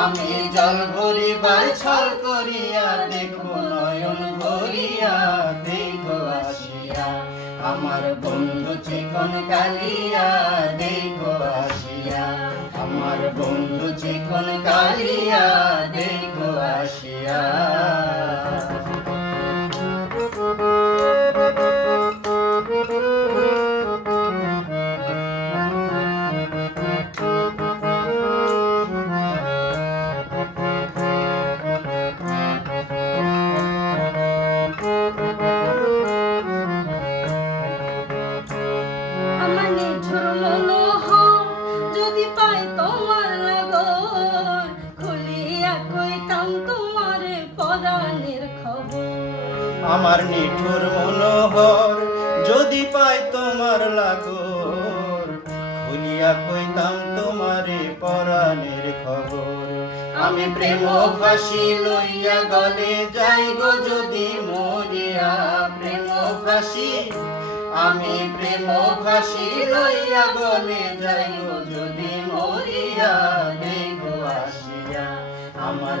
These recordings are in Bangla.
আমি জল ভরিবার ছল করিয়া দেখব, নয়ন ভরিয়া দেখো আসিয়া। আমার বন্ধু চিকন কালিয়া দেখো আসিয়া। আমার বন্ধু চিকন কালিয়া দেখো আসিয়া। আমার নিঠুর মনোহর, যদি পাই তোমার লাগর, খুলিয়া কইতাম তোমারে পরাণের খবর। আমি প্রেম ফাঁসি লইয়া গলে যাই গো যদি মরিয়া প্রেম ফাঁসি আমি প্রেম ফাঁসি লইয়া গলে যাই গো যদি মরিয়া দেখো আসিয়া আমার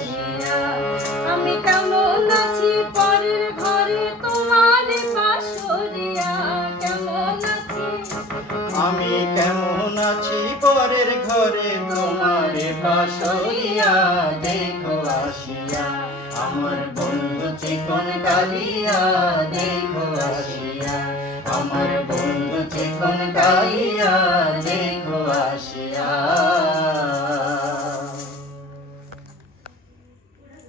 পরের ঘরে তোমার পাশরিয়া দেখো আসিয়া। আমার বন্ধু চিকন কালিয়া, দেখো আসিয়া। আমার বন্ধু চিকন কালিয়া